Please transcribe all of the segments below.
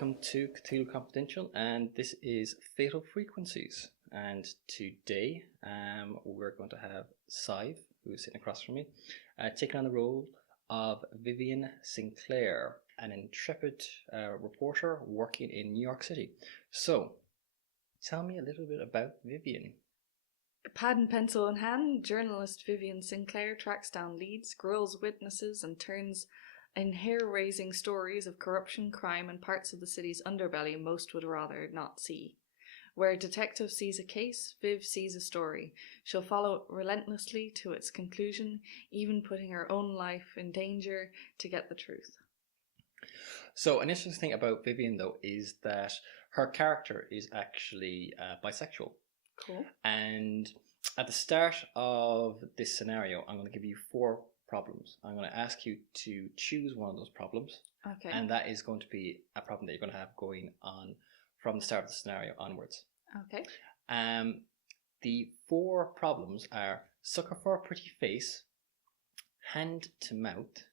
Welcome to Cthulhu Confidential, and this is Fatal Frequencies. And today, we're going to have Sive, who is sitting across from me, taking on the role of Vivian Sinclair, an intrepid reporter working in New York City. So, tell me a little bit about Vivian. Pad and pencil in hand, journalist Vivian Sinclair tracks down leads, grills witnesses, and turns in hair-raising stories of corruption, crime, and parts of the city's underbelly most would rather not see. Where a detective sees a case, Viv sees a story. She'll follow it relentlessly to its conclusion, even putting her own life in danger to get the truth. So, an interesting thing about Vivian, though, is that her character is actually bisexual. Cool. And at the start of this scenario, I'm going to give you 4 problems. I'm going to ask you to choose one of those problems. Okay. And that is going to be a problem that you're going to have going on from the start of the scenario onwards. Okay. The 4 problems are sucker for a pretty face, hand to mouth,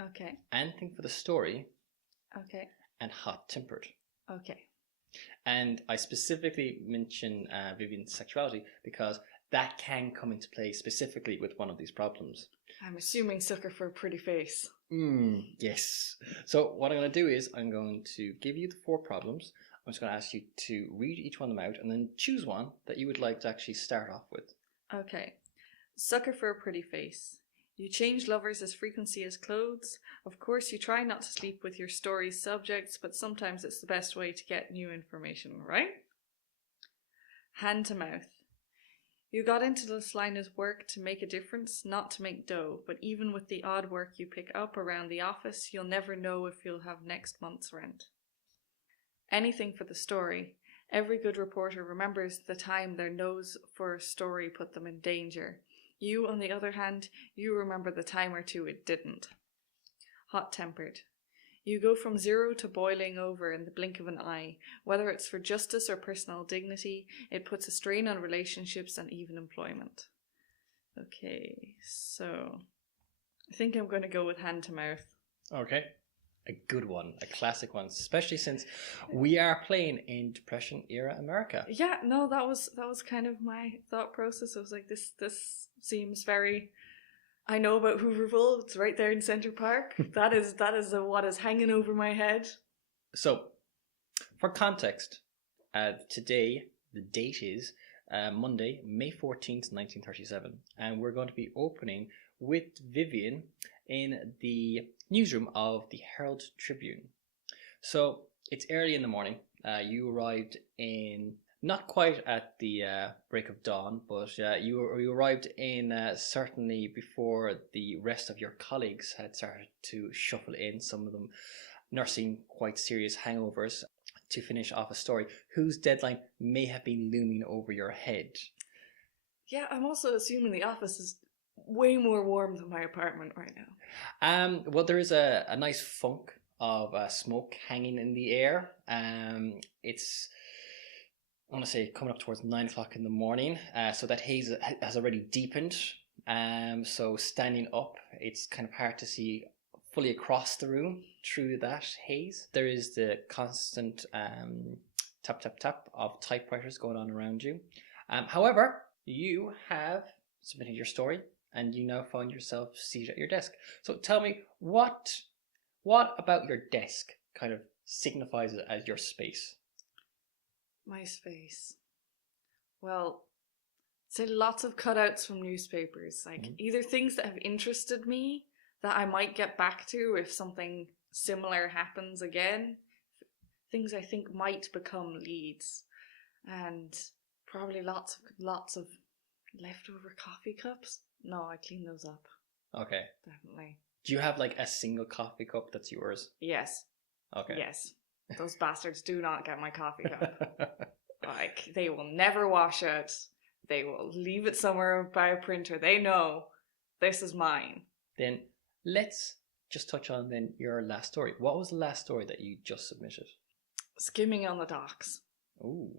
Okay. anything for the story, Okay. and hot-tempered. Okay. And I specifically mention Vivian's sexuality because that can come into play specifically with one of these problems. I'm assuming sucker for a pretty face. Yes. So what I'm going to do is I'm going to give you the 4 problems. I'm just going to ask you to read each one of them out and then choose one that you would like to actually start off with. Okay. Sucker for a pretty face. You change lovers as frequently as clothes. Of course, you try not to sleep with your story's subjects, but sometimes it's the best way to get new information, right? Hand to mouth. You got into this line of work to make a difference, not to make dough, but even with the odd work you pick up around the office, you'll never know if you'll have next month's rent. Anything for the story. Every good reporter remembers the time their nose for a story put them in danger. You, on the other hand, you remember the time or two it didn't. Hot-tempered. You go from 0 to boiling over in the blink of an eye. Whether it's for justice or personal dignity, it puts a strain on relationships and even employment. Okay, so I think I'm going to go with hand to mouth. Okay. A good one, a classic one, especially since we are playing in Depression era America. Yeah, no, that was kind of my thought process. I was like, this seems very. I know about Hooverville. It's right there in Centre Park. That is what is hanging over my head. So, for context, today the date is Monday, May 14th, 1937, and we're going to be opening with Vivian in the newsroom of the Herald Tribune. So it's early in the morning. You arrived in not quite at the break of dawn, but you arrived in certainly before the rest of your colleagues had started to shuffle in, some of them nursing quite serious hangovers to finish off a story whose deadline may have been looming over your head. Yeah, I'm also assuming the office is way more warm than my apartment right now. Well, there is a nice funk of smoke hanging in the air. It's, I want to say, coming up towards 9 o'clock in the morning. So that haze has already deepened. So standing up, it's kind of hard to see fully across the room through that haze. There is the constant tap, tap, tap of typewriters going on around you. However, you have submitted your story and you now find yourself seated at your desk. So tell me, what about your desk kind of signifies it as your space? My space. Well, say lots of cutouts from newspapers, like either things that have interested me that I might get back to if something similar happens again, things I think might become leads, and probably lots of leftover coffee cups. No, I clean those up. Okay. Definitely. Do you have like a single coffee cup that's yours? Yes. Okay. Yes. Those bastards do not get my coffee cup. Like, they will never wash it. They will leave it somewhere by a printer. They know this is mine. Then let's just touch on then your last story. What was the last story that you just submitted? Skimming on the docks. Ooh.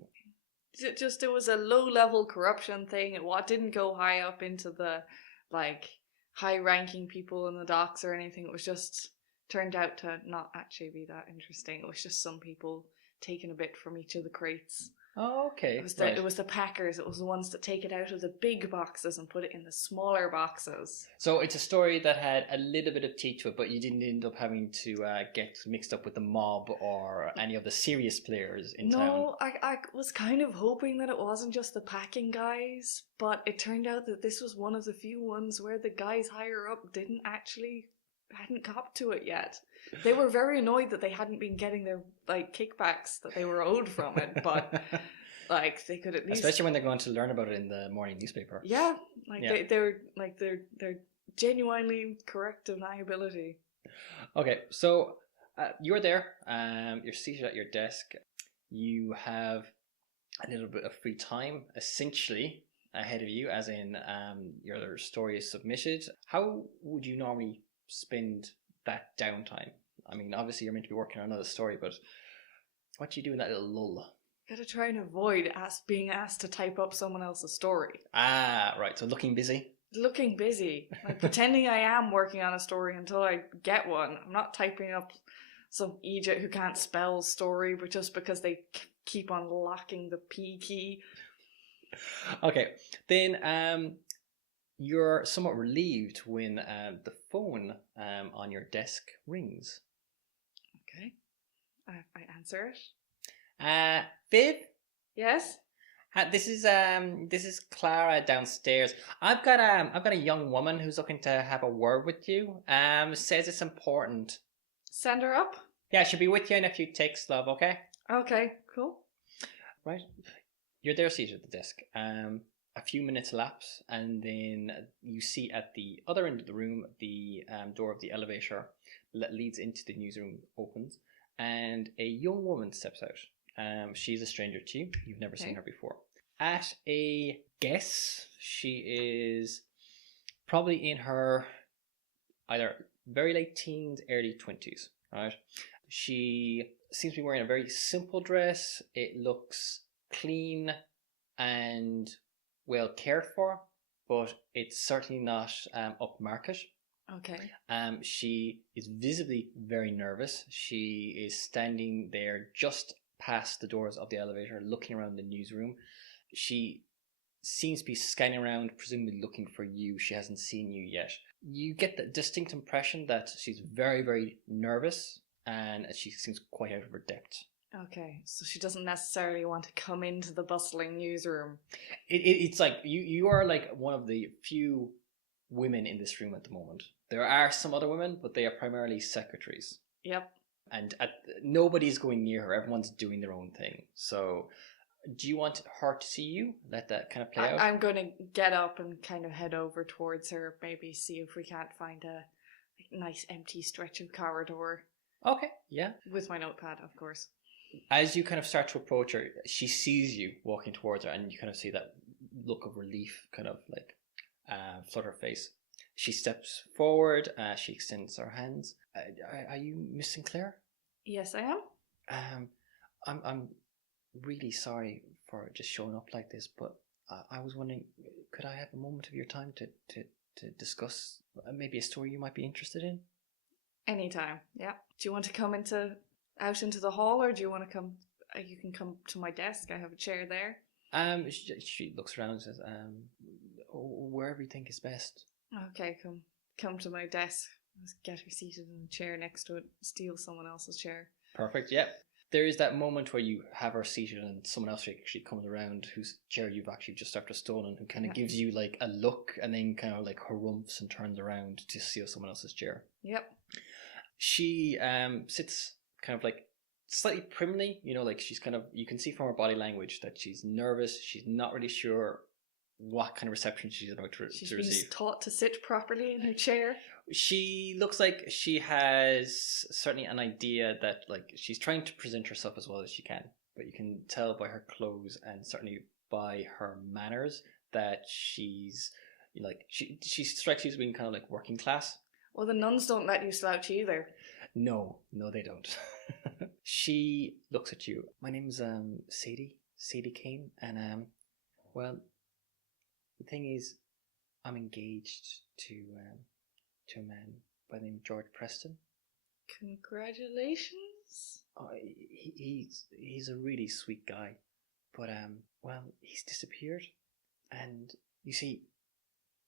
It was a low-level corruption thing. It didn't go high up into the, like, high-ranking people in the docks or anything. It was just turned out to not actually be that interesting. It was just some people taking a bit from each of the crates. Oh, okay. It was the packers. It was the ones that take it out of the big boxes and put it in the smaller boxes. So it's a story that had a little bit of teeth to it, but you didn't end up having to get mixed up with the mob or any of the serious players in town. No, I was kind of hoping that it wasn't just the packing guys, but it turned out that this was one of the few ones where the guys higher up hadn't copped to it yet. They were very annoyed that they hadn't been getting their kickbacks that they were owed from it, but they could at least, especially when they're going to learn about it in the morning newspaper. Yeah, they're genuinely correct deniability. Okay, so you're there. You're seated at your desk. You have a little bit of free time, essentially, ahead of you, as in your story is submitted. How would you normally spend that downtime? I mean, obviously you're meant to be working on another story, but what do you do in that little lull? Gotta try and avoid being asked to type up someone else's story. Ah, right. So looking busy. Looking busy, pretending I am working on a story until I get one. I'm not typing up some idiot who can't spell story, but just because they keep on lacking the P key. Okay, then you're somewhat relieved when the phone on your desk rings. Okay, I answer it. Viv? Yes? This is Clara downstairs. I've got a young woman who's looking to have a word with you. Says it's important. Send her up? Yeah, she'll be with you in a few ticks, love, okay? Okay, cool. Right. You're there seated at the desk. A few minutes elapse, and then you see at the other end of the room the door of the elevator that leads into the newsroom opens, and a young woman steps out. She's a stranger to you. You've never seen her before. At a guess, she is probably in her either very late teens, early 20s. Right? She seems to be wearing a very simple dress. It looks clean and well cared for, but it's certainly not upmarket. Okay. She is visibly very nervous. She is standing there just past the doors of the elevator, looking around the newsroom. She seems to be scanning around, presumably looking for you. She hasn't seen you yet. You get the distinct impression that she's very, very nervous, and she seems quite out of her depth. Okay, so she doesn't necessarily want to come into the bustling newsroom. It's like you are like one of the few women in this room at the moment. There are some other women, but they are primarily secretaries. Yep. And nobody's going near her. Everyone's doing their own thing. So do you want her to see you? Let that kind of play out? I'm going to get up and kind of head over towards her, maybe see if we can't find a nice empty stretch of corridor. Okay, yeah. With my notepad, of course. As you kind of start to approach her, she sees you walking towards her, and you kind of see that look of relief kind of like flood her face. She steps forward, she extends her hands. Are you Miss Sinclair? Yes, I am. I'm really sorry for just showing up like this, but I was wondering, could I have a moment of your time to discuss maybe a story you might be interested in? Anytime, yeah. Do you want to come out into the hall, or do you want to come? You can come to my desk. I have a chair there. She looks around and says, wherever you think is best. Okay, come to my desk. Let's get her seated in a chair next to it. Steal someone else's chair. Perfect. Yep. There is that moment where you have her seated and someone else actually comes around whose chair you've actually just after stolen, who kind of gives you like a look and then kind of like harumphs and turns around to steal someone else's chair. Yep. She sits kind of like slightly primly, like she's kind of, you can see from her body language that she's nervous. She's not really sure what kind of reception she's about to receive. She's taught to sit properly in her chair. She looks like she has certainly an idea that like she's trying to present herself as well as she can, but you can tell by her clothes and certainly by her manners that she's like she strikes you as being kind of like working class. Well, the nuns don't let you slouch either. No, they don't. She looks at you. My name's Sadie Kane, and well, the thing is, I'm engaged to a man by the name of George Preston. Congratulations. Oh, he's a really sweet guy, but well, he's disappeared, and you see,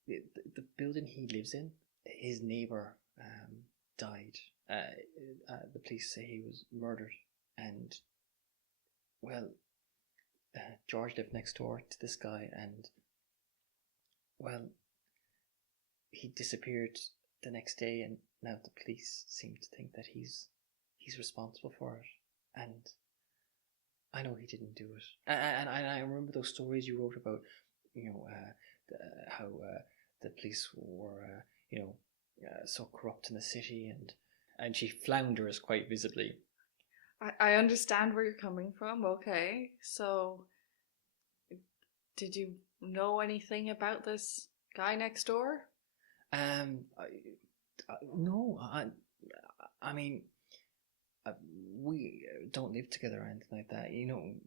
the building he lives in, his neighbor died. The police say he was murdered, and well, George lived next door to this guy, and well, he disappeared the next day, and now the police seem to think that he's responsible for it, and I know he didn't do it. And I remember those stories you wrote about, how the police were, so corrupt in the city, and she flounders quite visibly. I understand where you're coming from. Okay, so did you know anything about this guy next door? No, I mean, we don't live together or anything like that.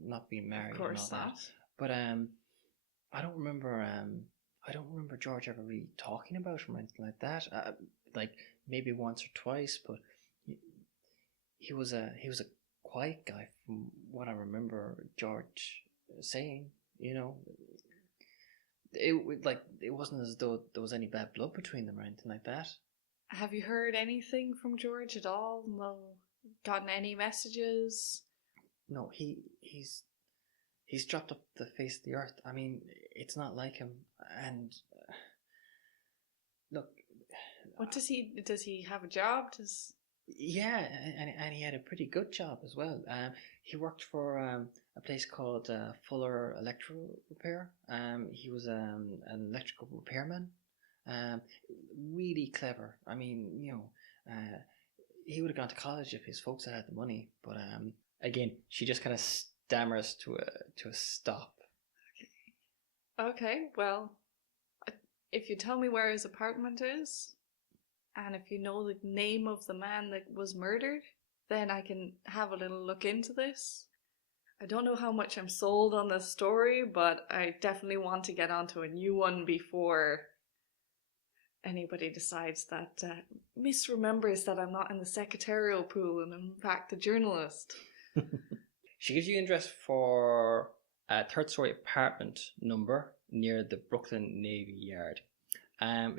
Not being married. Of course and all not. That. But I don't remember. I don't remember George ever really talking about him or anything like that. Like maybe once or twice, but he was a quiet guy from what I remember George saying. It wasn't as though there was any bad blood between them or anything like that. Have you heard anything from George at all? No, gotten any messages? No, he's dropped up the face of the earth. I mean, it's not like him. And look, what does he have a job? Yeah, and he had a pretty good job as well. He worked for a place called Fuller Electrical Repair. He was an electrical repairman. Really clever. I mean, he would have gone to college if his folks had the money. But again, she just kind of stammers to a stop. Okay, well, if you tell me where his apartment is, and if you know the name of the man that was murdered, then I can have a little look into this. I don't know how much I'm sold on this story, but I definitely want to get onto a new one before anybody decides that misremembers that I'm not in the secretarial pool and I'm in fact a journalist. She gives you an address for a third-story apartment number near the Brooklyn Navy Yard.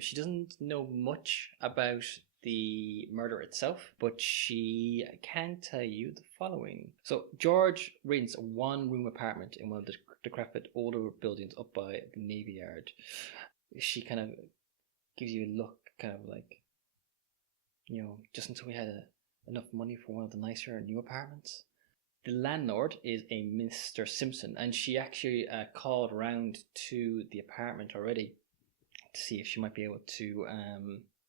She doesn't know much about the murder itself, but she can tell you the following. So George rents a one-room apartment in one of the decrepit older buildings up by the Navy Yard. She kind of gives you a look, kind of like, just until we had enough money for one of the nicer new apartments. The landlord is a Mr. Simpson, and she actually called around to the apartment already to see if she might be able to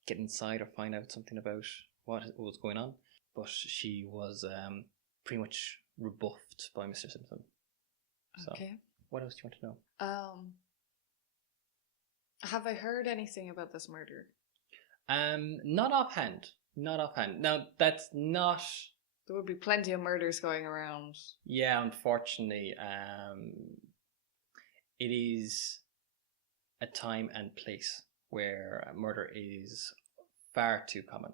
get inside or find out something about what was going on. But she was pretty much rebuffed by Mr. Simpson. So, okay. What else do you want to know? Have I heard anything about this murder? Not offhand. Now, that's not... There would be plenty of murders going around. Yeah, unfortunately. It is a time and place where murder is far too common.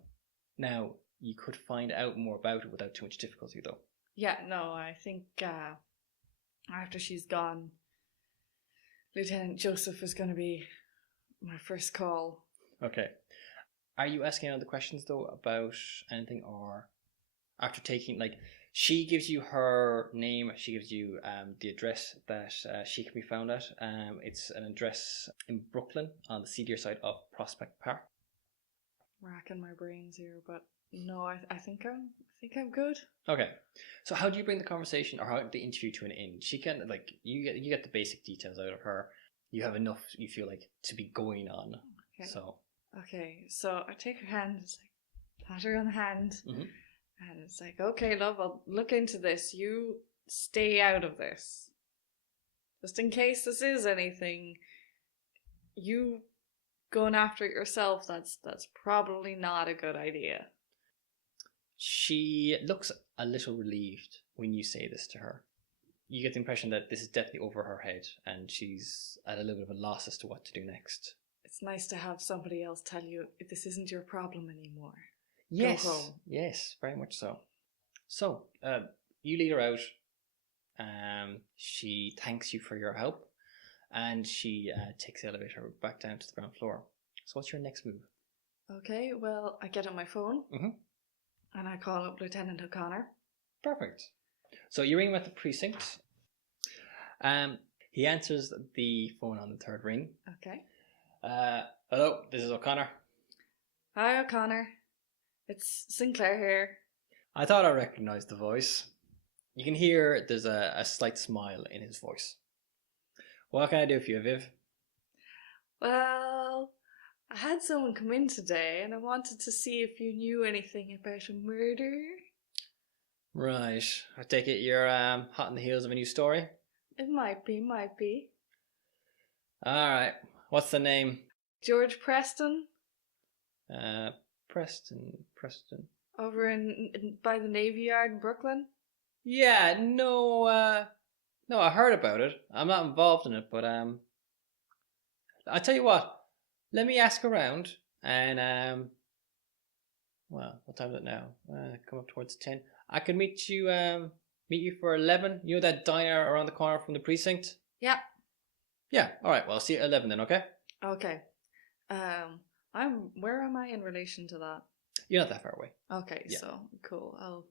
Now, you could find out more about it without too much difficulty, though. Yeah, no, I think after she's gone, Lieutenant Joseph is going to be my first call. Okay. Are you asking other questions, though, about anything, or after taking, she gives you her name, she gives you the address that she can be found at. It's an address in Brooklyn on the seedier side of Prospect Park. Racking my brains here, but no, I think I'm good. Okay, so how do you bring the conversation or how the interview to an end? She can you get the basic details out of her. You have enough, you feel like, to be going on. Okay, so I take her hand, it's like pat her on the hand. Mm-hmm. And it's like, okay, love, I'll look into this. You stay out of this. Just in case this is anything, you going after it yourself, that's probably not a good idea. She looks a little relieved when you say this to her. You get the impression that this is definitely over her head and she's at a little bit of a loss as to what to do next. It's nice to have somebody else tell you this isn't your problem anymore. Yes, home. yes, very much so. So, you lead her out. She thanks you for your help, and she takes the elevator back down to the ground floor. So, what's your next move? Okay, well, I get on my phone Mhm. and I call up Lieutenant O'Connor. Perfect. So you ring him at the precinct. He answers the phone on the third ring. Okay. Hello, this is O'Connor. Hi, O'Connor. It's Sinclair here. I thought I recognised the voice. You can hear there's a slight smile in his voice. What can I do for you, Viv? Well, I had someone come in today and I wanted to see if you knew anything about a murder. Right. I take it you're hot on the heels of a new story? It might be. Alright. What's the name? George Preston, Preston. over in by the Navy Yard in Brooklyn. Yeah, no, I heard about it. I'm not involved in it, but I tell you what. Let me ask around, and well, what time is it now? Come up towards 10. I could meet you for 11. You know that diner around the corner from the precinct? Yeah. Yeah. All right. Well, I'll see you at 11 then. Okay. Okay. Where am I in relation to that? You're not that far away. Okay, Yeah. so cool. I'll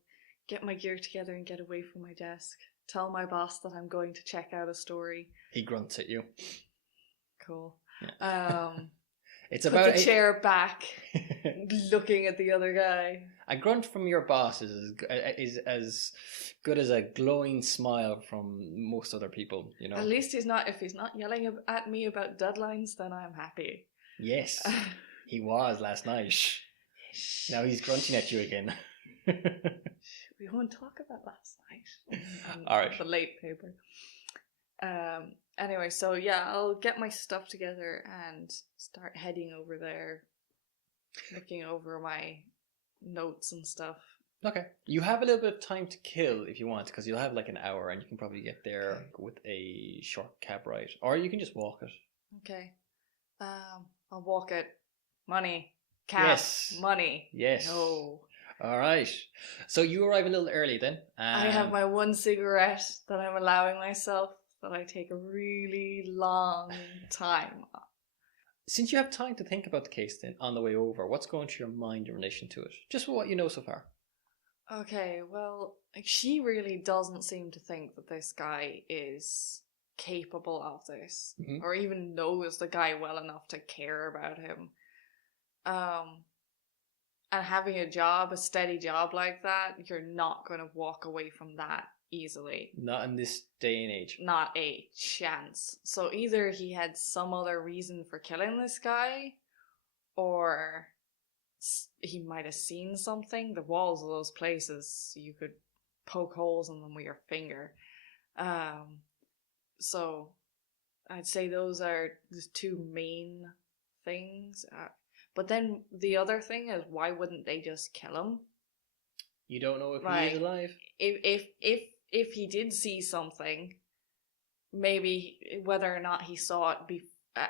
get my gear together and get away from my desk. Tell my boss that I'm going to check out a story. He grunts at you. Cool. Yeah. It's Put about the chair back, looking at the other guy. A grunt from your boss is as good as a glowing smile from most other people. You know. At least if he's not yelling at me about deadlines, then I'm happy. Yes, he was last night. Now he's grunting at you again. We won't talk about last night. All right. The late paper. Anyway, so yeah, I'll get my stuff together and start heading over there, looking over my notes and stuff. Okay. You have a little bit of time to kill if you want, because you'll have like an hour and you can probably get there with a short cab ride. Or you can just walk it. Okay. I'll walk it. Money. Cab. Yes. Money. Yes. No. All right. So you arrive a little early then. I have my one cigarette that I'm allowing myself that I take a really long time. Since you have time to think about the case then on the way over, what's going through your mind in relation to it? Just for what you know so far. Okay, well, she really doesn't seem to think that this guy is capable of this, or even knows the guy well enough to care about him. And having a steady job like that, you're not going to walk away from that easily. Not in this day and age. Not a chance. So either he had some other reason for killing this guy, or he might have seen something. The walls of those places, you could poke holes in them with your finger. So I'd say those are the two main things. But then the other thing is, why wouldn't they just kill him? You don't know if he is alive? If he did see something, maybe whether or not he saw it,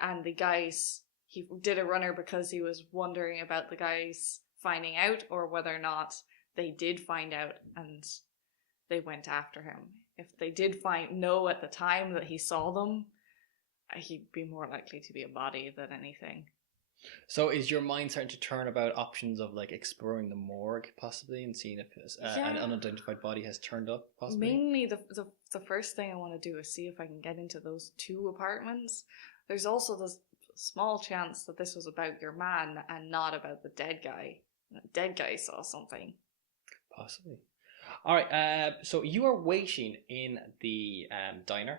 and the guys, he did a runner because he was wondering about the guys finding out, or whether or not they did find out and they went after him. If they did know at the time that he saw them, he'd be more likely to be a body than anything. So is your mind starting to turn about options of like exploring the morgue possibly and seeing if an unidentified body has turned up possibly? Mainly the first thing I want to do is see if I can get into those two apartments. There's also this small chance that this was about your man and not about the dead guy. The dead guy saw something. Possibly. All right, so you are waiting in the diner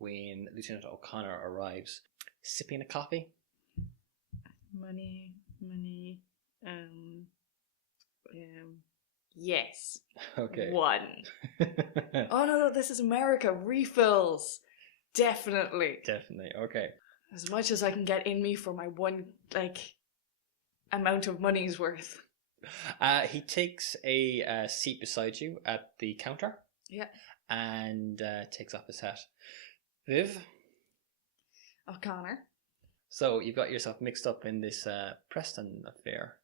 when Lieutenant O'Connor arrives, sipping a coffee. Money. Yes. Okay. 1. Oh no, this is America. Refills. Definitely. Okay. As much as I can get in me for my one, amount of money's worth. He takes a seat beside you at the counter. Yeah. And takes off his hat. Viv? O'Connor. So you've got yourself mixed up in this Preston affair.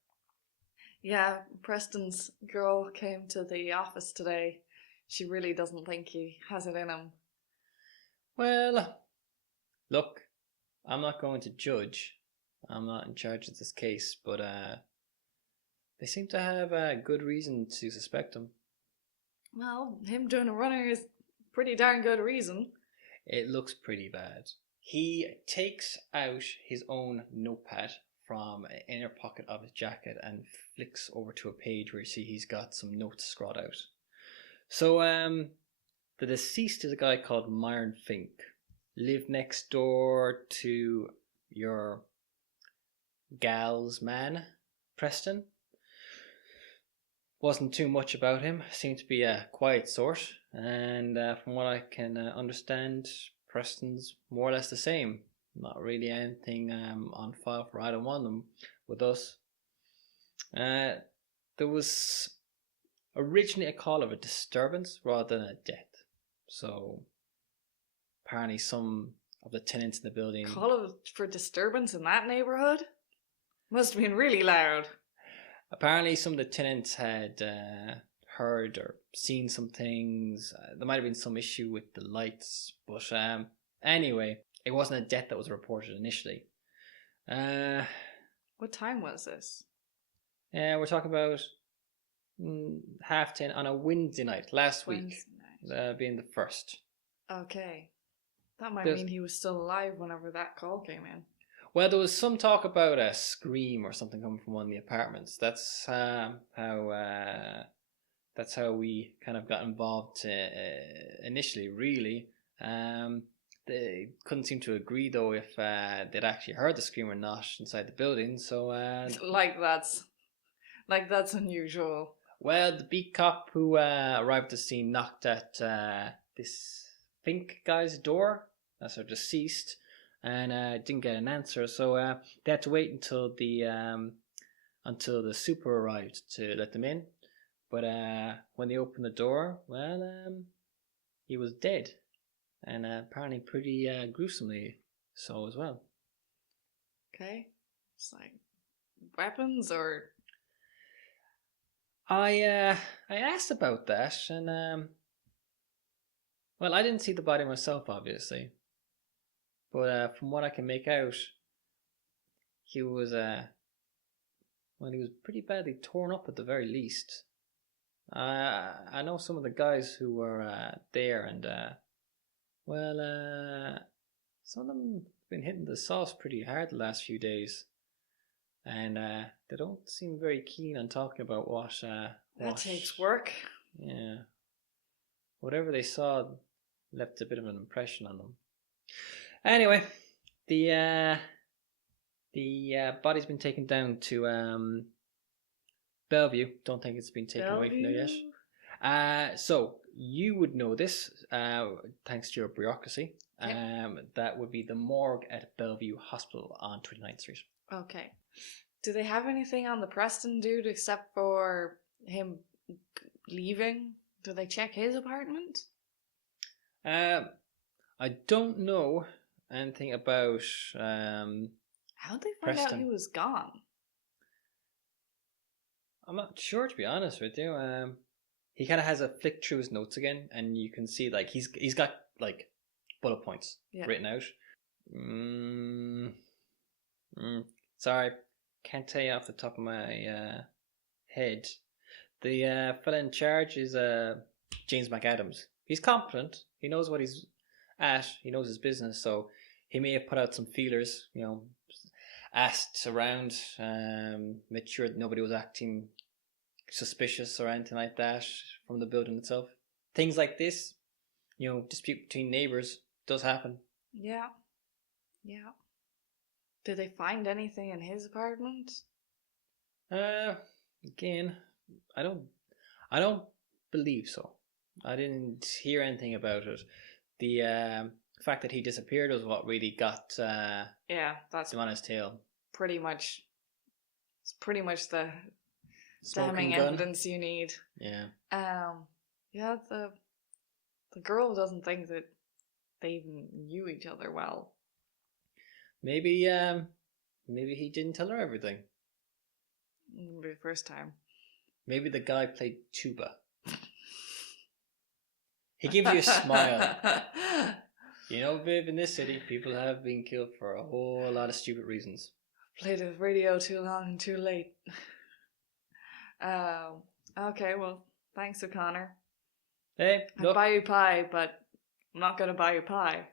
Yeah, Preston's girl came to the office today. She really doesn't think he has it in him. Well, look, I'm not going to judge. I'm not in charge of this case, but they seem to have a good reason to suspect him. Well, him doing a runner is pretty darn good reason. It looks pretty bad. He takes out his own notepad from an inner pocket of his jacket and flicks over to a page where you see he's got some notes scrawled out. So, the deceased is a guy called Myron Fink. Lived next door to your gal's man, Preston. Wasn't too much about him. Seemed to be a quiet sort. And from what I can understand, Preston's more or less the same. Not really anything on file for either one of them with us. There was originally a call of a disturbance rather than a death. So apparently some of the tenants in the building... Call for disturbance in that neighbourhood? Must have been really loud. Apparently some of the tenants had heard or seen some things. There might have been some issue with the lights. But anyway, it wasn't a death that was reported initially. What time was this? We're talking about 10:30 on a Wednesday night last week. Being the 1st. Okay. That might mean he was still alive whenever that call came in. Well, there was some talk about a scream or something coming from one of the apartments. That's how we kind of got involved initially, really. They couldn't seem to agree, though, if they'd actually heard the scream or not inside the building. So, that's unusual. Well, the beat cop who arrived at the scene knocked at this Fink guy's door. That's our deceased. And didn't get an answer, so they had to wait until the super arrived to let them in. But when they opened the door, well, he was dead, and apparently pretty gruesomely so as well. Okay, it's like weapons or. I asked about that, and well, I didn't see the body myself, obviously. But from what I can make out, he was pretty badly torn up at the very least. I know some of the guys who were there, and some of them have been hitting the sauce pretty hard the last few days, and they don't seem very keen on talking about what. That takes work. Yeah, whatever they saw left a bit of an impression on them. Anyway, the body's been taken down to Bellevue. Don't think it's been taken away from there yet. So you would know this, thanks to your bureaucracy. Yep. That would be the morgue at Bellevue Hospital on 29th Street. Okay. Do they have anything on the Preston dude except for him leaving? Do they check his apartment? I don't know anything about how'd they find out he was gone? I'm not sure, to be honest with you. He kind of has a flick through his notes again, and you can see like he's got like bullet points written out. Sorry, can't tell you off the top of my head. The fella in charge is James McAdams. He's competent. He knows what he's at. He knows his business, so he may have put out some feelers, asked around, made sure that nobody was acting suspicious or anything like that from the building itself. Things like this, dispute between neighbours does happen. Yeah. Did they find anything in his apartment? Again, I don't believe so. I didn't hear anything about it. The fact that he disappeared was what really got that's him on his tail. Pretty much. It's pretty much the damning evidence you need. Yeah. The girl doesn't think that they even knew each other well. Maybe he didn't tell her everything. It'll be the first time. Maybe the guy played tuba. He gives you a smile. You know, Viv, in this city, people have been killed for a whole lot of stupid reasons. Played the radio too long and too late. Okay, well, thanks, O'Connor. Hey, I'd look. buy you pie, but I'm not going to buy you pie.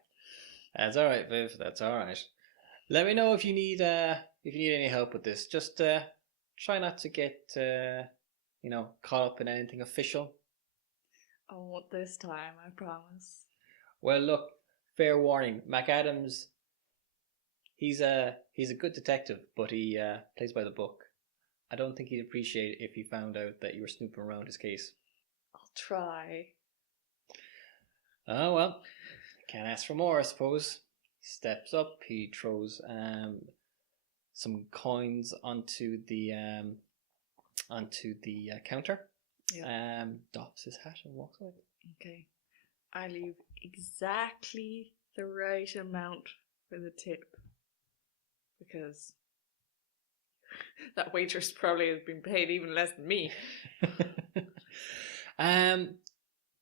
That's all right, Viv. That's all right. Let me know if you need any help with this. Just try not to get caught up in anything official. I won't this time, I promise. Well, look, fair warning, McAdams. He's a good detective, but he plays by the book. I don't think he'd appreciate it if he found out that you were snooping around his case. I'll try. Oh well, can't ask for more, I suppose. He steps up. He throws some coins onto the counter. Yeah. Doffs his hat and walks away. Okay. I leave exactly the right amount for the tip. Because that waitress probably has been paid even less than me.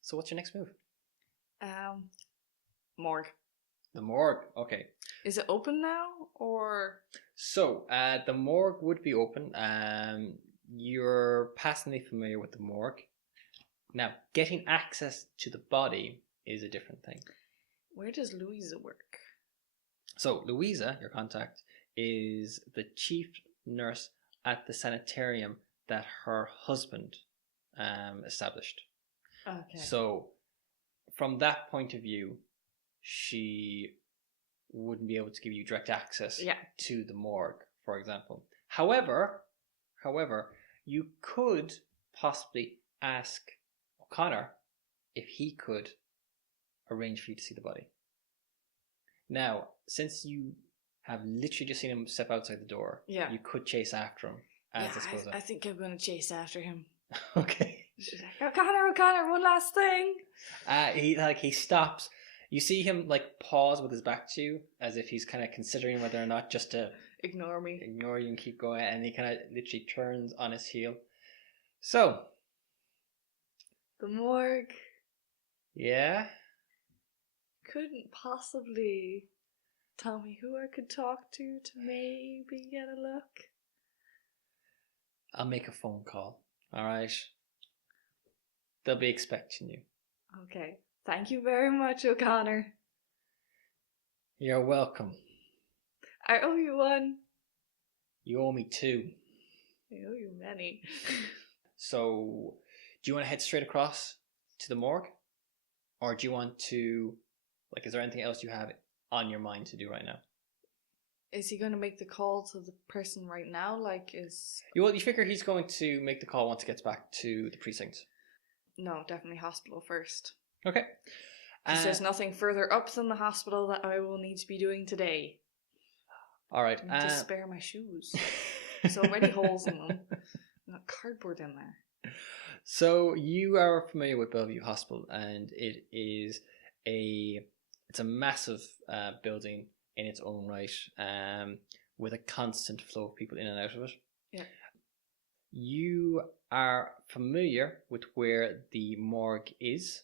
So what's your next move? Morgue. The morgue. Okay. Is it open now, or? So, the morgue would be open. You're passingly familiar with the morgue. Now, getting access to the body is a different thing. Where does Louisa work? So, Louisa, your contact, is the chief nurse at the sanitarium that her husband established. Okay. So, from that point of view, she wouldn't be able to give you direct access to the morgue, for example. However, you could possibly ask O'Connor if he could arrange for you to see the body. Now, since you have literally just seen him step outside the door, you could chase after him. I think I'm going to chase after him. Okay. O'Connor, one last thing. He stops. You see him pause with his back to you, as if he's kind of considering whether or not just to ignore you and keep going, and he kind of literally turns on his heel. So, the morgue. Yeah? Couldn't possibly tell me who I could talk to maybe get a look? I'll make a phone call, alright? They'll be expecting you. Okay. Thank you very much, O'Connor. You're welcome. I owe you one. You owe me two. I owe you many. So, do you want to head straight across to the morgue? Or do you want to, is there anything else you have on your mind to do right now? Is he going to make the call to the person right now? You figure he's going to make the call once he gets back to the precinct? No, definitely hospital first. Okay. There's nothing further up than the hospital that I will need to be doing today. Alright. I need to spare my shoes. So many holes in them. I've got cardboard in there. So you are familiar with Bellevue Hospital, and it's a massive building in its own right, with a constant flow of people in and out of it. Yeah. You are familiar with where the morgue is.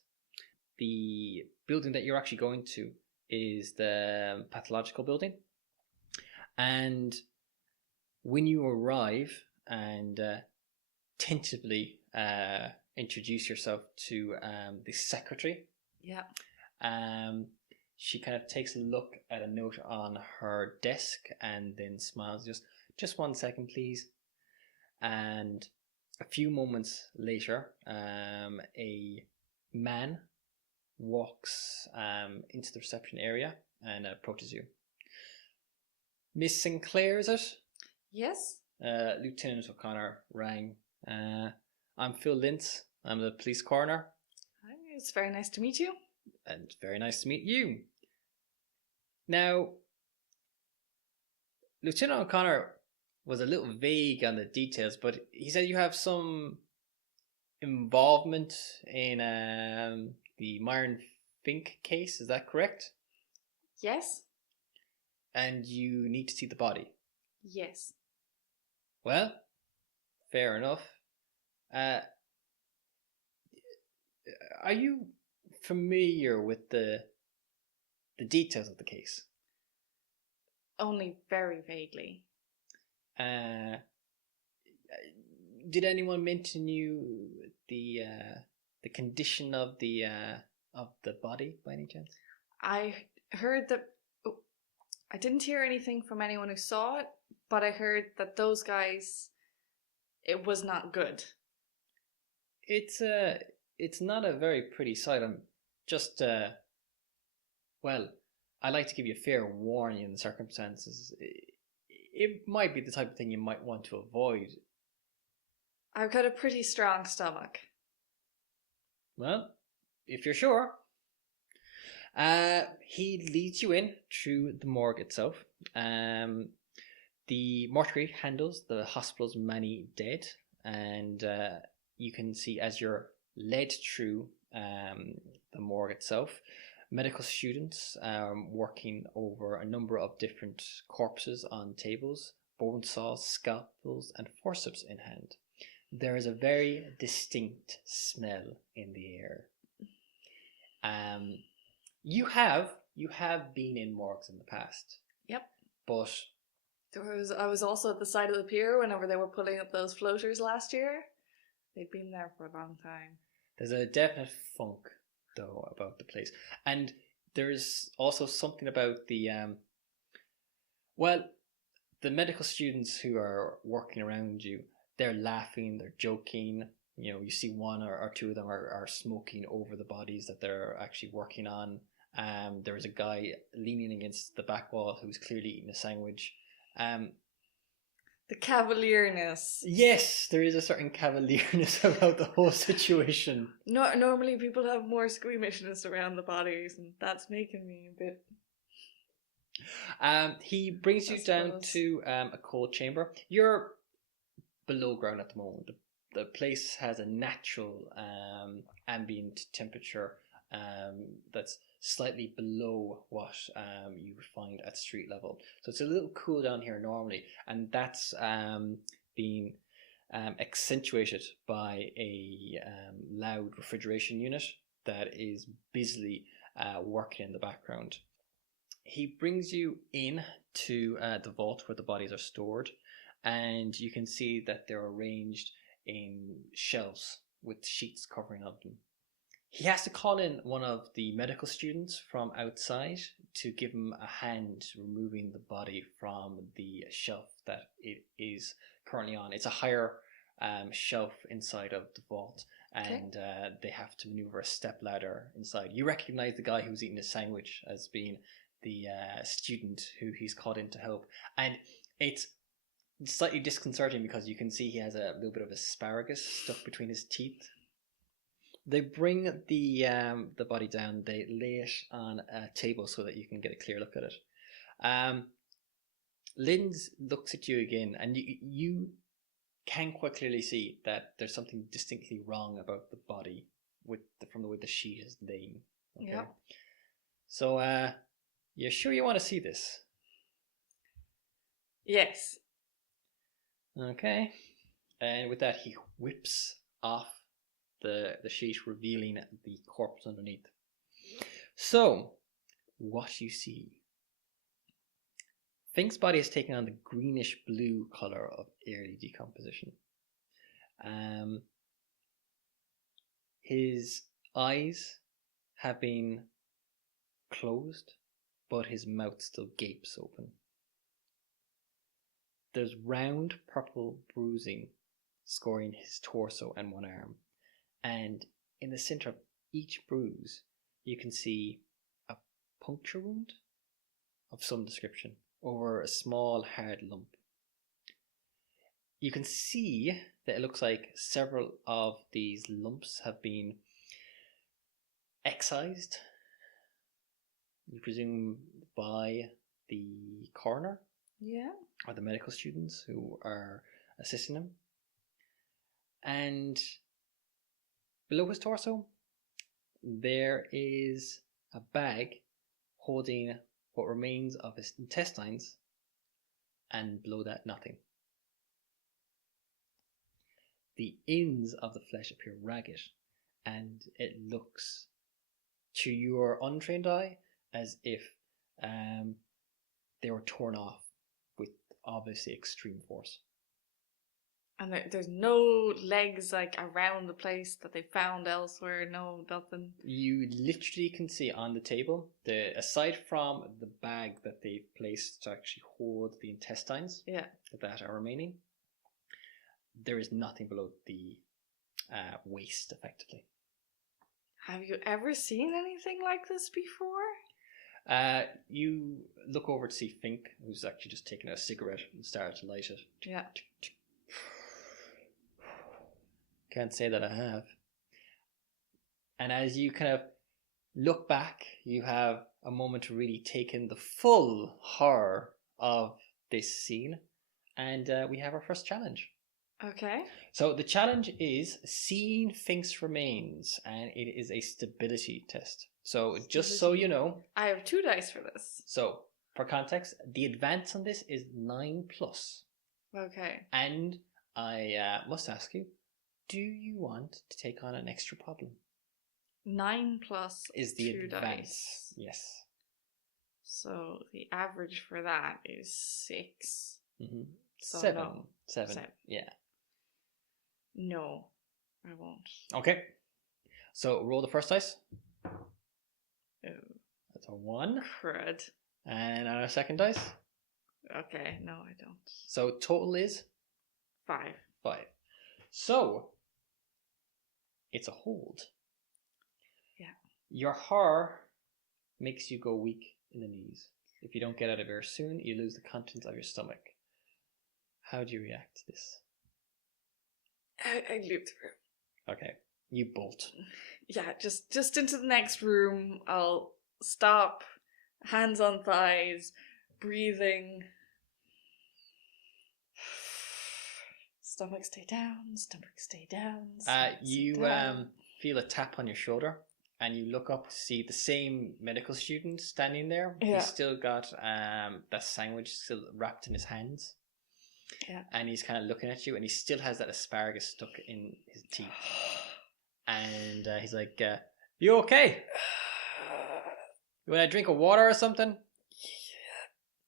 The building that you're actually going to is the pathological building. And when you arrive and tentatively introduce yourself to the secretary, she kind of takes a look at a note on her desk and then smiles. Just 1 second, please. And a few moments later, a man walks into the reception area and approaches you. Miss Sinclair, is it? Yes. Lieutenant O'Connor rang. I'm Phil Lintz. I'm the police coroner. Hi, it's very nice to meet you. And very nice to meet you. Now, Lieutenant O'Connor was a little vague on the details, but he said you have some involvement in the Myron Fink case. Is that correct? Yes. And you need to see the body. Yes. Well, Fair enough. Uh, are you familiar with the details of the case? Only very vaguely. Did anyone mention you the condition of the body by any chance? I heard that. Oh, I didn't hear anything from anyone who saw it, but I heard that those guys, it was not good. It's not a very pretty sight. I'm just well, I like to give you a fair warning in the circumstances. It might be the type of thing you might want to avoid. I've got a pretty strong stomach. Well, if you're sure. He leads you in through the morgue itself. The mortuary handles the hospital's many dead, and you can see as you're led through the morgue itself, medical students working over a number of different corpses on tables, bone saws, scalpels, and forceps in hand. There is a very distinct smell in the air. You have been in morgues in the past. Yep. But I was also at the side of the pier whenever they were pulling up those floaters last year. They'd been there for a long time. There's a definite funk, though, about the place. And there's also something about the the medical students who are working around you, they're laughing, they're joking. You know, you see one or two of them are smoking over the bodies that they're actually working on. There's a guy leaning against the back wall who's clearly eating a sandwich. The cavalierness. Yes, there is a certain cavalierness about the whole situation. No, normally people have more squeamishness around the bodies, and that's making me a bit... He brings you down to a cold chamber. You're below ground at the moment. The place has a natural ambient temperature that's slightly below what you would find at street level. So it's a little cool down here normally, and that's being accentuated by a loud refrigeration unit that is busily working in the background. He brings you in to the vault where the bodies are stored, and you can see that they're arranged in shelves with sheets covering of them. He has to call in one of the medical students from outside to give him a hand removing the body from the shelf that it is currently on. It's a higher shelf inside of the vault, and they have to maneuver a step ladder inside. You recognize the guy who was eating his sandwich as being the student who he's called in to help, and it's slightly disconcerting because you can see he has a little bit of asparagus stuck between his teeth. They bring the body down. They lay it on a table so that you can get a clear look at it. Linz looks at you again, and you can quite clearly see that there's something distinctly wrong about the body from the way the sheet is laying. Okay? Yeah. So, you're sure you want to see this? Yes. Okay. And with that, he whips off the sheet, revealing the corpse underneath. So, what you see. Fink's body has taken on the greenish blue colour of early decomposition. His eyes have been closed, but his mouth still gapes open. There's round purple bruising scoring his torso and one arm, and in the centre of each bruise you can see a puncture wound of some description over a small hard lump. You can see that it looks like several of these lumps have been excised, you presume, by the coroner. Yeah. Or the medical students who are assisting him. And below his torso, there is a bag holding what remains of his intestines, and below that, nothing. the ends of the flesh appear ragged, and it looks to your untrained eye as if they were torn off with obviously extreme force. And there's no legs like around the place that they found elsewhere. No, nothing. You literally can see on the table, aside from the bag that they've placed to actually hold the intestines that are remaining, there is nothing below the waist, effectively. Have you ever seen anything like this before? You look over to see Fink, who's actually just taken a cigarette and started to light it. Yeah. Can't say that I have. And as you kind of look back, you have a moment to really take in the full horror of this scene. And we have our first challenge. Okay. So the challenge is seeing Fink's remains, and it is a stability test. So just so you know, I have 2 dice for this. So for context, the advance on this is 9+. Okay. And I must ask you, do you want to take on an extra problem? 9 plus is the 2 advance. dice. Yes. So the average for that is 6. Mm-hmm. So 7. no. 7. 7. Yeah. No, I won't. Okay. So roll the first dice. Oh. That's a 1. Crud. And our second dice. Okay, no, I don't. So total is 5. 5. So it's a hold. Yeah. Your horror makes you go weak in the knees. If you don't get out of here soon, you lose the contents of your stomach. How do you react to this? I live through. Okay, you bolt. Yeah, just into the next room. I'll stop, hands on thighs, breathing. Stomach stay down, stomach stay down. You feel a tap on your shoulder, and you look up to see the same medical student standing there. Yeah. He's still got that sandwich still wrapped in his hands. Yeah. And he's kind of looking at you, and he still has that asparagus stuck in his teeth. And he's like, you okay? You want a drink of water or something?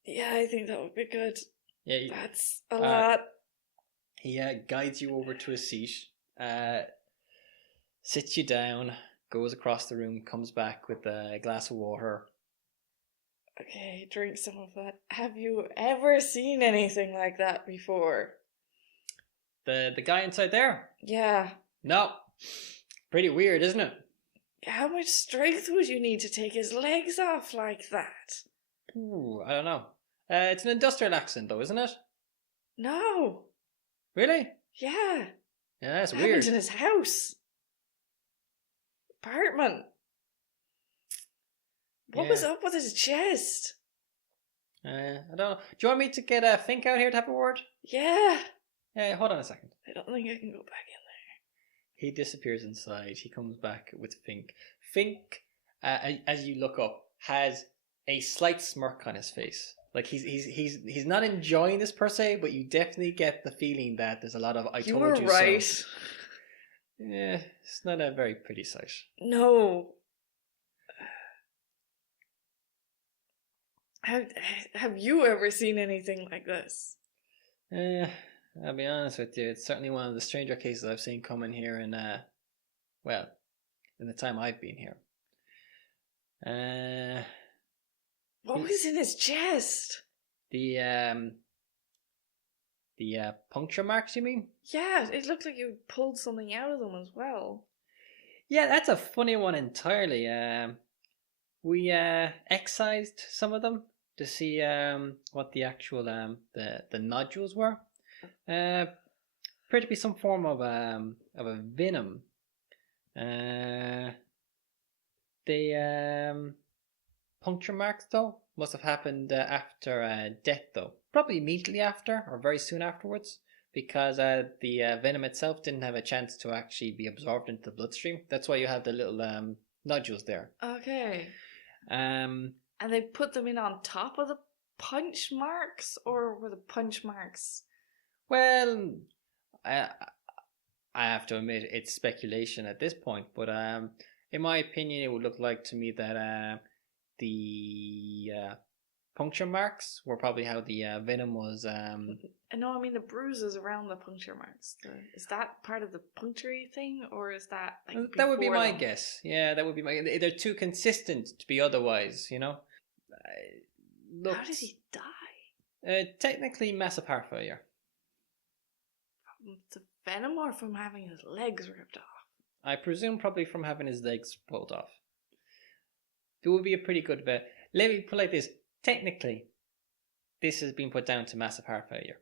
Yeah, I think that would be good. Yeah, that's a lot. He guides you over to a seat, sits you down, goes across the room, comes back with a glass of water. Okay, drink some of that. Have you ever seen anything like that before? The guy inside there? Yeah. No. Pretty weird, isn't it? How much strength would you need to take his legs off like that? Ooh, I don't know. It's an industrial accent though, isn't it? No. Really? Yeah. Yeah, that's it weird. happened in his house. Apartment. What was up with his chest? I don't know. Do you want me to get Fink out here to have a word? Yeah. Yeah, hold on a second. I don't think I can go back in there. He disappears inside. He comes back with Fink. Fink, as you look up, has a slight smirk on his face. Like he's not enjoying this per se, but you definitely get the feeling that there's a lot of "I you told were you right. so." Yeah, it's not a very pretty sight. No. Have you ever seen anything like this? I'll be honest with you, it's certainly one of the stranger cases I've seen coming here in in the time I've been here. What was in his chest? The puncture marks, you mean? Yeah, it looked like you pulled something out of them as well. Yeah, that's a funny one entirely. We excised some of them to see what the actual the nodules were. Appeared to be some form of a venom. The puncture marks though must have happened after death though, probably immediately after or very soon afterwards, because the venom itself didn't have a chance to actually be absorbed into the bloodstream. That's why you have the little nodules there. Okay. And they put them in on top of the punch marks, or were the punch marks? Well, I have to admit it's speculation at this point, but in my opinion, it would look like to me that the puncture marks were probably how the venom was. No, I mean the bruises around the puncture marks. Is that part of the punctury thing, or is that like that would be my them? guess. Yeah, that would be my. They're too consistent to be otherwise. You know. How did he die? Technically, massive heart failure. From the venom or from having his legs ripped off? I presume probably from having his legs pulled off. It would be a pretty good bet. Let me put it like this. Technically, this has been put down to massive heart failure.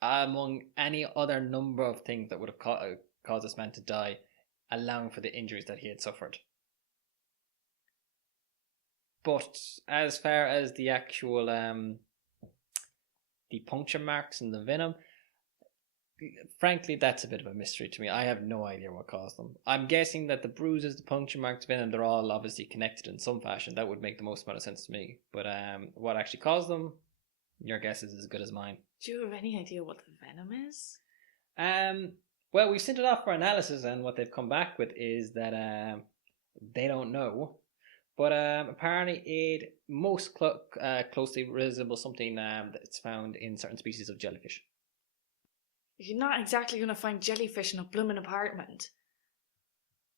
Among any other number of things that would have caused this man to die, allowing for the injuries that he had suffered. But as far as the actual the puncture marks and the venom, frankly, that's a bit of a mystery to me. I have no idea what caused them. I'm guessing that the bruises, the puncture marks, venom, they're all obviously connected in some fashion. That would make the most amount of sense to me. But what actually caused them, your guess is as good as mine. Do you have any idea what the venom is? Well, we've sent it off for analysis, and what they've come back with is that they don't know. But apparently it most closely resembles something that's found in certain species of jellyfish. You're not exactly going to find jellyfish in a blooming apartment.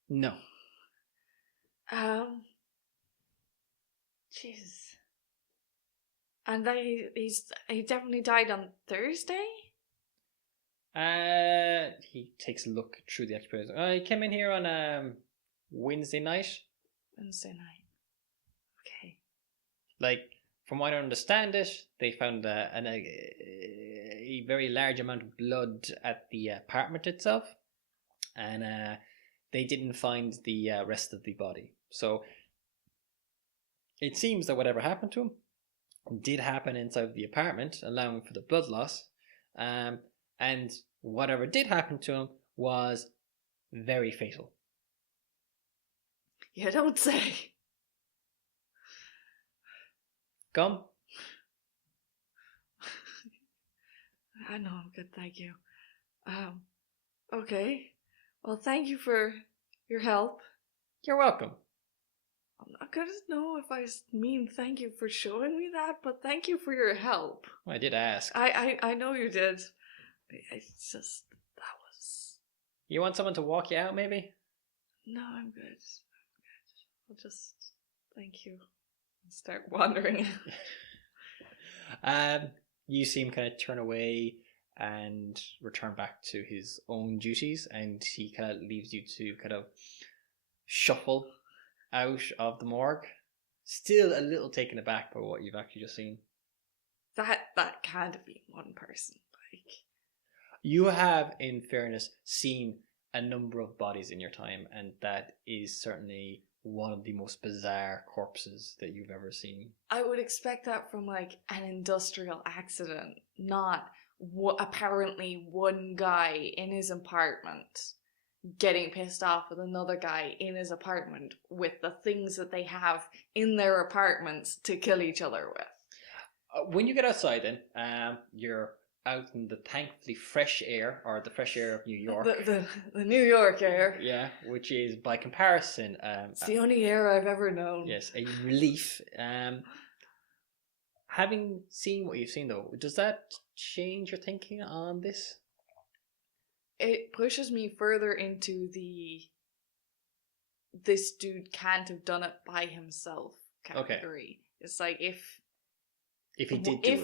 No. Jesus. And he definitely died on Thursday? He takes a look through the experience. He came in here on Wednesday night. Wednesday night. Okay. Like, from what I understand it, they found a very large amount of blood at the apartment itself, and they didn't find the rest of the body. So it seems that whatever happened to him did happen inside the apartment, allowing for the blood loss, and whatever did happen to him was very fatal. You don't say. Gum? I know, I'm good, thank you. Okay. Well, thank you for your help. You're welcome. I'm not gonna know if I mean thank you for showing me that, but thank you for your help. Well, I did ask. I know you did. It's just, that was... You want someone to walk you out, maybe? No, I'm good. I'll just... Thank you. Start wandering. You see him kind of turn away and return back to his own duties, and he kind of leaves you to kind of shuffle out of the morgue, still a little taken aback by what you've actually just seen. That can't have been one person. Like, you have, in fairness, seen a number of bodies in your time, and that is certainly one of the most bizarre corpses that you've ever seen. I would expect that from like an industrial accident, not apparently one guy in his apartment getting pissed off with another guy in his apartment with the things that they have in their apartments to kill each other with. When you get outside then, you're out in the thankfully fresh air, or the fresh air of New York. The New York air. Yeah, which is by comparison... it's the only air I've ever known. Yes, a relief. Having seen what you've seen though, does that change your thinking on this? It pushes me further into this dude can't have done it by himself category. Okay. It's like if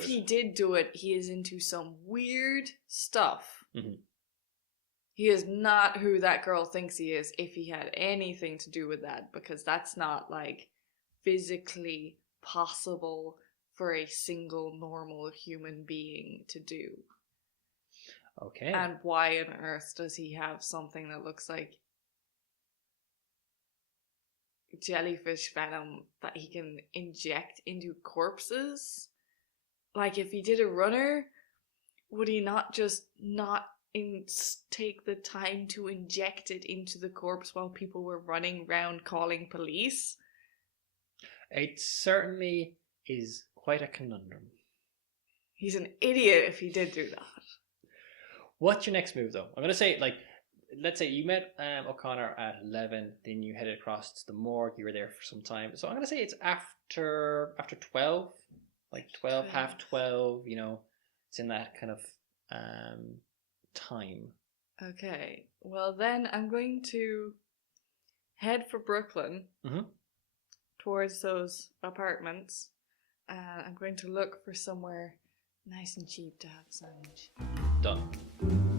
he did do it, he is into some weird stuff. Mm-hmm. He is not who that girl thinks he is if he had anything to do with that, because that's not like physically possible for a single normal human being to do. Okay. And why on earth does he have something that looks like jellyfish venom that he can inject into corpses? Like, if he did a runner, would he not just not take the time to inject it into the corpse while people were running around calling police? It certainly is quite a conundrum. He's an idiot if he did do that. What's your next move, though? I'm going to say, like, let's say you met O'Connor at 11, then you headed across to the morgue. You were there for some time. So I'm going to say it's after 12, like 12, half 12. You know, it's in that kind of time. Okay. Well, then I'm going to head for Brooklyn towards those apartments. I'm going to look for somewhere nice and cheap to have a sandwich. Done.